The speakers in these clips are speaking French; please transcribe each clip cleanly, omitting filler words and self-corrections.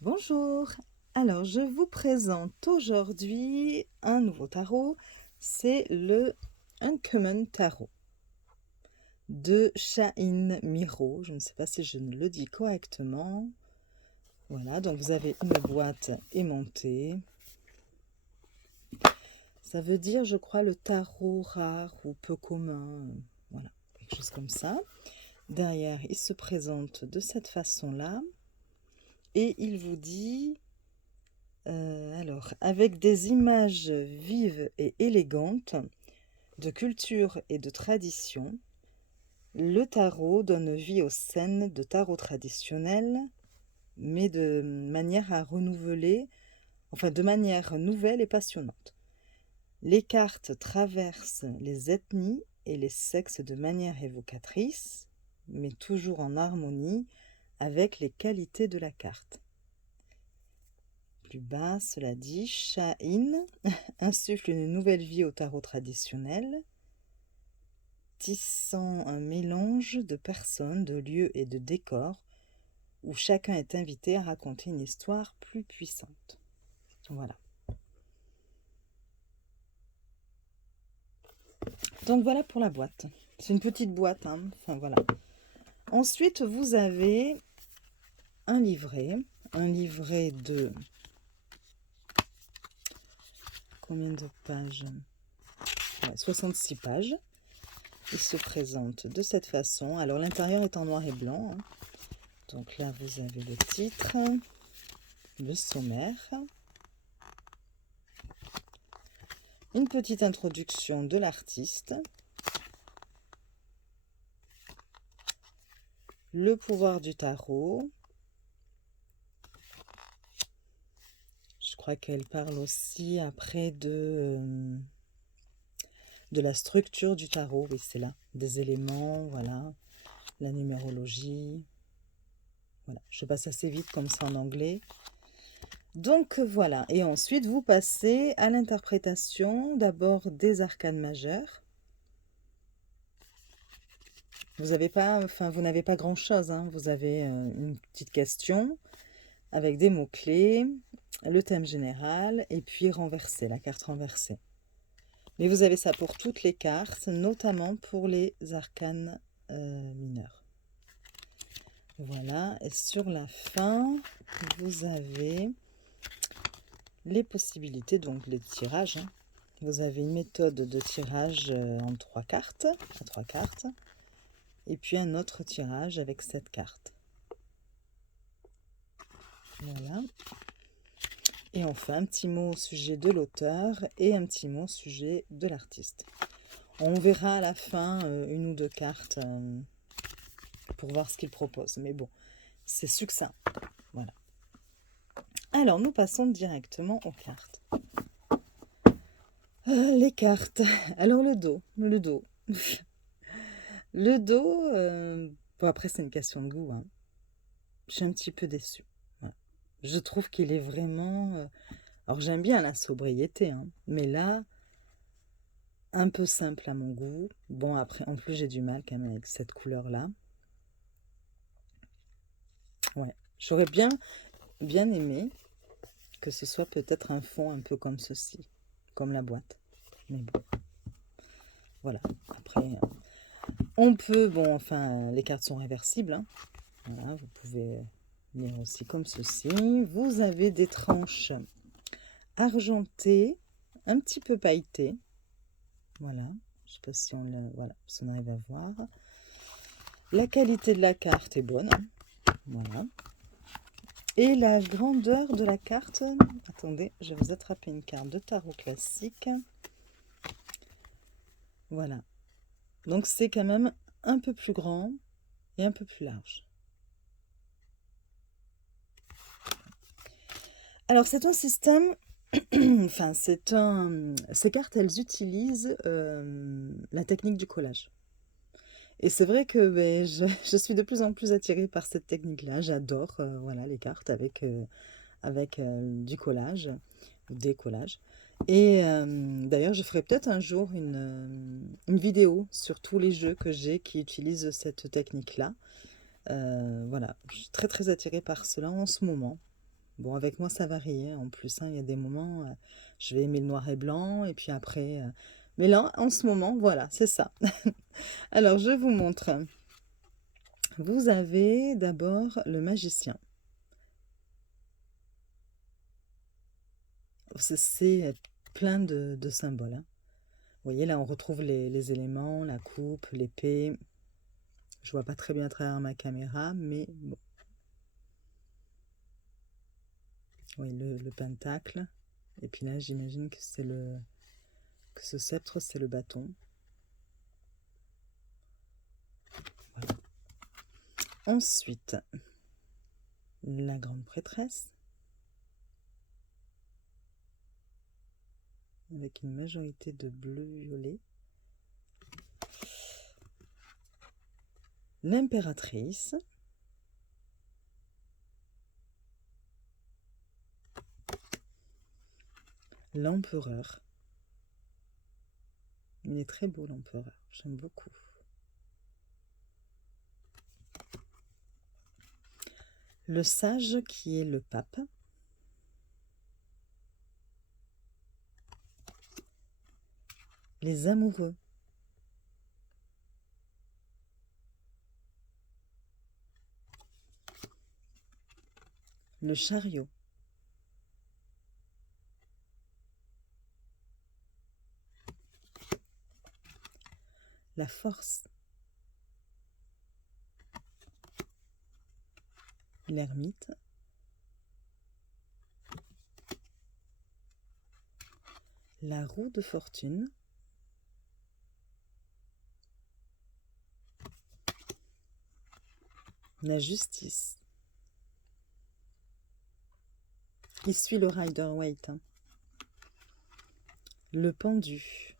Bonjour, alors je vous présente aujourd'hui un nouveau tarot, c'est le Uncommon Tarot de Shahin Miro, je ne sais pas si je ne le dis correctement. Voilà, donc vous avez une boîte aimantée, ça veut dire je crois le tarot rare ou peu commun, voilà, quelque chose comme ça. Derrière il se présente de cette façon-là et il vous dit... alors, avec des images vives et élégantes de culture et de tradition, le tarot donne vie aux scènes de tarot traditionnelles, mais de manière à renouveler, enfin de manière nouvelle et passionnante. Les cartes traversent les ethnies et les sexes de manière évocatrice, mais toujours en harmonie avec les qualités de la carte. Plus bas, cela dit, Shahin insuffle une nouvelle vie au tarot traditionnel, tissant un mélange de personnes, de lieux et de décors, où chacun est invité à raconter une histoire plus puissante. Voilà. Donc voilà pour la boîte. C'est une petite boîte, hein. Enfin voilà. Ensuite, vous avez un livret de... Combien de pages? Ouais, 66 pages. Il se présente de cette façon. Alors l'intérieur est en noir et blanc, hein. Donc là, vous avez le titre, le sommaire, une petite introduction de l'artiste, le pouvoir du tarot. Je crois qu'elle parle aussi après de la structure du tarot. Oui, c'est là. Des éléments, voilà. La numérologie. Voilà. Je passe assez vite comme ça en anglais. Donc voilà. Et ensuite, vous passez à l'interprétation d'abord des arcanes majeures. Vous n'avez pas grand-chose, hein. Vous avez une petite question avec des mots-clés, le thème général et puis renversé, la carte renversée. Mais vous avez ça pour toutes les cartes, notamment pour les arcanes mineurs. Voilà, et sur la fin, vous avez les possibilités, donc les tirages, hein. Vous avez une méthode de tirage en 3 cartes, à 3 cartes, et puis un autre tirage avec 7 cartes. Voilà. Et enfin, un petit mot au sujet de l'auteur et un petit mot au sujet de l'artiste. On verra à la fin une ou deux cartes pour voir ce qu'il propose. Mais bon, c'est succinct. Voilà. Alors, nous passons directement aux cartes. Les cartes. Alors, le dos. Le dos. Le dos, bon, après, c'est une question de goût, hein. Je suis un petit peu déçue. Voilà. Je trouve qu'il est vraiment... alors, j'aime bien la sobriété, hein, mais là, un peu simple à mon goût. Bon, après, en plus, j'ai du mal quand même avec cette couleur-là. Ouais, j'aurais bien aimé que ce soit peut-être un fond un peu comme ceci, comme la boîte. Mais bon, voilà. Après, on peut, bon, enfin, les cartes sont réversibles, hein. Voilà, vous pouvez lire aussi comme ceci. Vous avez des tranches argentées, un petit peu pailletées. Voilà, je ne sais pas si voilà, si on arrive à voir. La qualité de la carte est bonne, hein. Voilà. Et la grandeur de la carte, attendez, je vais vous attraper une carte de tarot classique. Voilà. Donc c'est quand même un peu plus grand et un peu plus large. Alors c'est un système, enfin ces cartes elles utilisent la technique du collage. Et c'est vrai que ben, je suis de plus en plus attirée par cette technique-là. J'adore voilà, les cartes avec du collage, des collages. Et d'ailleurs, je ferai peut-être un jour une vidéo sur tous les jeux que j'ai qui utilisent cette technique-là. Voilà, je suis très très attirée par cela en ce moment. Bon, avec moi, ça varie, hein. En plus, hein, il y a des moments, je vais aimer le noir et blanc, et puis après... Mais là, en ce moment, voilà, c'est ça. Alors, je vous montre. Vous avez d'abord le magicien. C'est plein de symboles, hein. Vous voyez, là, on retrouve les éléments, la coupe, l'épée. Je vois pas très bien à travers ma caméra, mais bon. Oui, le pentacle. Et puis là, j'imagine que c'est que ce sceptre, c'est le bâton. Voilà. Ensuite, la grande prêtresse. Avec une majorité de bleu-violet. L'impératrice. L'empereur. Il est très beau, l'empereur. J'aime beaucoup. Le sage qui est le pape. Les amoureux. Le chariot. La force. L'ermite. La roue de fortune. La justice. Qui suit le Rider-Waite. Hein. Le pendu.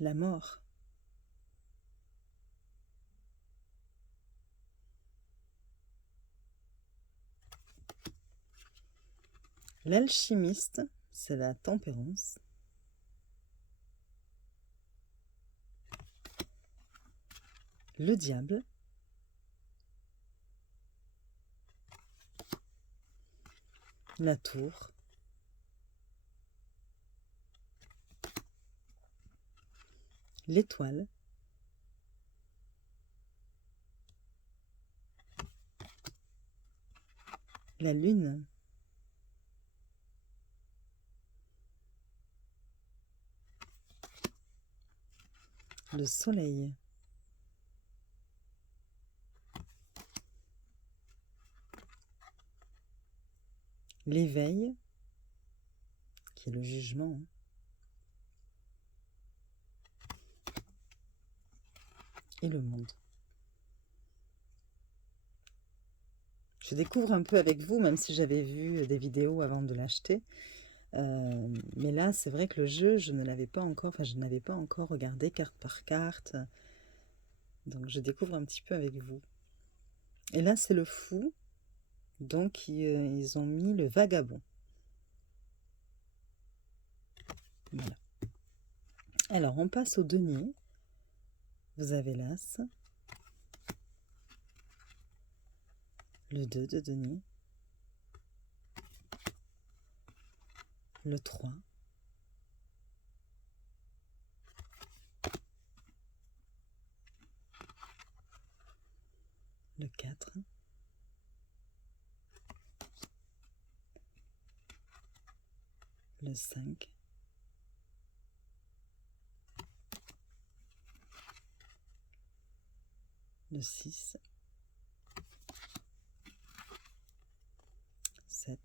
La mort. L'alchimiste, c'est la tempérance. Le diable. La tour. L'étoile. La lune. Le soleil. L'éveil, qui est le jugement. Hein. Et le monde. Je découvre un peu avec vous, même si j'avais vu des vidéos avant de l'acheter. Mais là, c'est vrai que le jeu, je ne l'avais pas encore, enfin, je n'avais pas encore regardé carte par carte. Donc, je découvre un petit peu avec vous. Et là, c'est le fou. Donc, ils ont mis le vagabond. Voilà. Alors, on passe au denier. Vous avez l'as. Le 2 de denier. Le 3. Le 4. Le 5. Le 6. 7.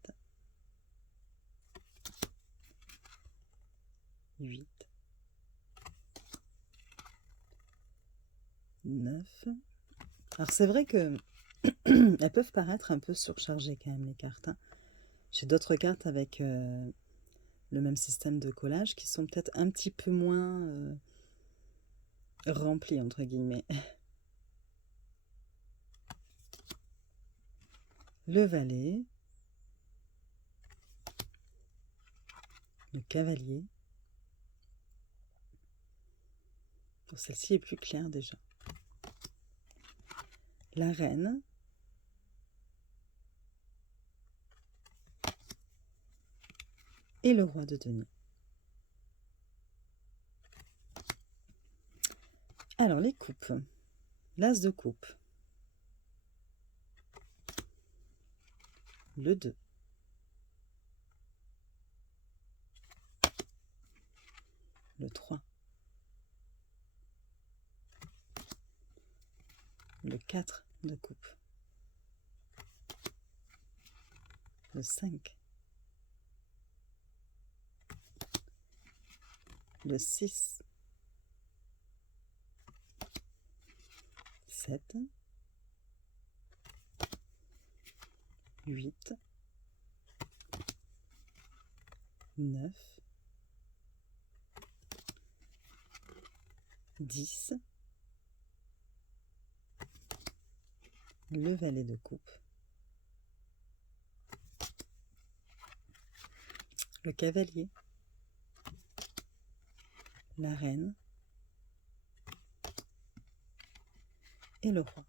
8. 9. Alors c'est vrai que elles peuvent paraître un peu surchargées quand même les cartes. Hein. J'ai d'autres cartes avec le même système de collage qui sont peut-être un petit peu moins remplies entre guillemets. Le valet. Le cavalier. Celle-ci est plus claire déjà. La reine. Et le roi de denier. Alors, les coupes. L'as de coupe. Le 2. Le 3. Le 4 de coupe. Le 5. Le 6. 7. 8. 9. 10. Le valet de coupe. Le cavalier. La reine. Et le roi.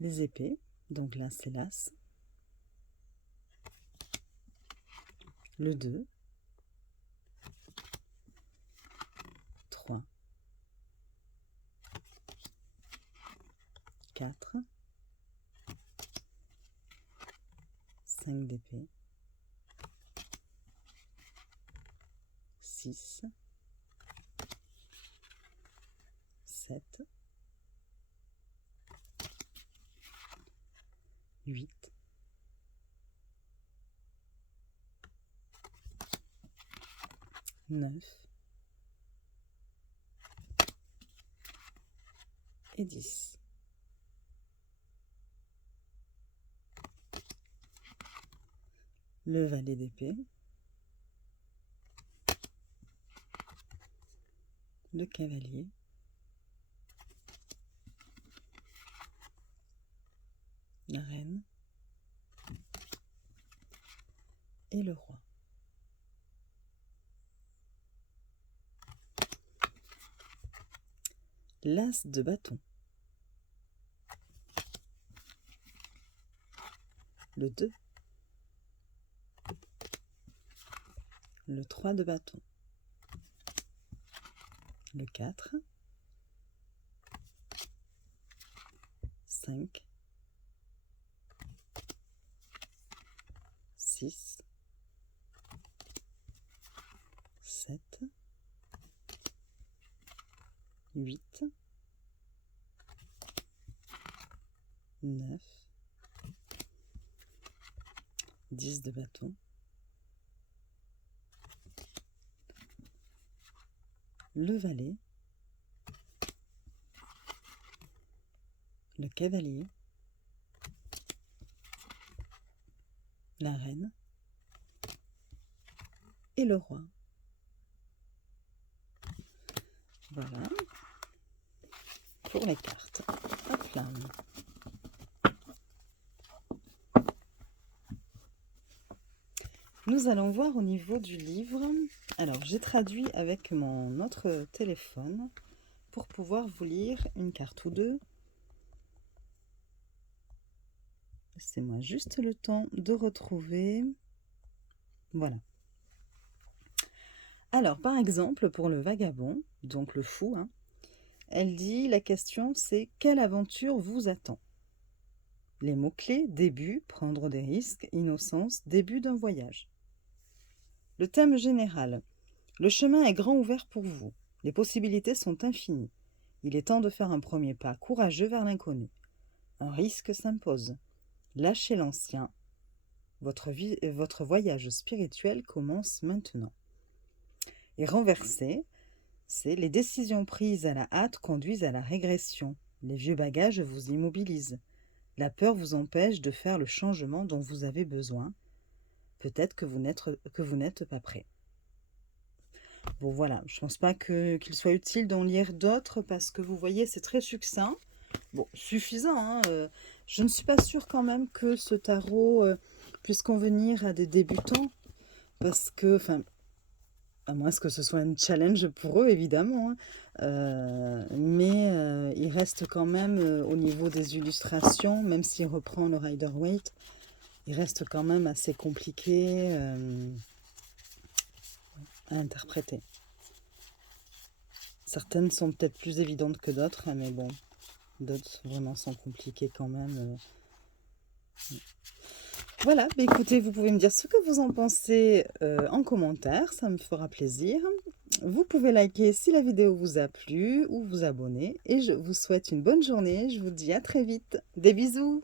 Les épées, donc là c'est l'as. Le 2. 3. 4. 5 d'épée. 6. 7. 8. 9. Et 10. Le valet d'épée. Le cavalier. La reine. Et le roi. L'as de bâton. Le 2. Le 3 de bâton. Le 4. 5. 6. 7. 8. 9. 10 de bâton. Le valet. Le cavalier. La reine. Et le roi. Voilà. Pour les cartes. Hop là. Nous allons voir au niveau du livre. Alors, j'ai traduit avec mon autre téléphone pour pouvoir vous lire une carte ou deux. Laissez-moi juste le temps de retrouver. Voilà. Alors, par exemple, pour le vagabond, donc le fou, hein, elle dit, la question c'est « Quelle aventure vous attend ?» Les mots-clés, début, prendre des risques, innocence, début d'un voyage. Le thème général. Le chemin est grand ouvert pour vous. Les possibilités sont infinies. Il est temps de faire un premier pas courageux vers l'inconnu. Un risque s'impose. Lâchez l'ancien. Votre voyage spirituel commence maintenant. Et renversé, c'est les décisions prises à la hâte conduisent à la régression. Les vieux bagages vous immobilisent. La peur vous empêche de faire le changement dont vous avez besoin. Peut-être que vous n'êtes pas prêt. Bon voilà, je ne pense pas qu'il soit utile d'en lire d'autres parce que vous voyez, c'est très succinct. Bon, suffisant, hein, je ne suis pas sûre quand même que ce tarot puisse convenir à des débutants parce que, enfin, à moins que ce soit un challenge pour eux, évidemment, hein. Mais il reste quand même, au niveau des illustrations, même s'il reprend le Rider-Waite, il reste quand même assez compliqué à interpréter. Certaines sont peut-être plus évidentes que d'autres, hein, mais bon, d'autres vraiment sont compliquées quand même. Voilà, bah écoutez, vous pouvez me dire ce que vous en pensez en commentaire, ça me fera plaisir. Vous pouvez liker si la vidéo vous a plu ou vous abonner. Et je vous souhaite une bonne journée. Je vous dis à très vite. Des bisous!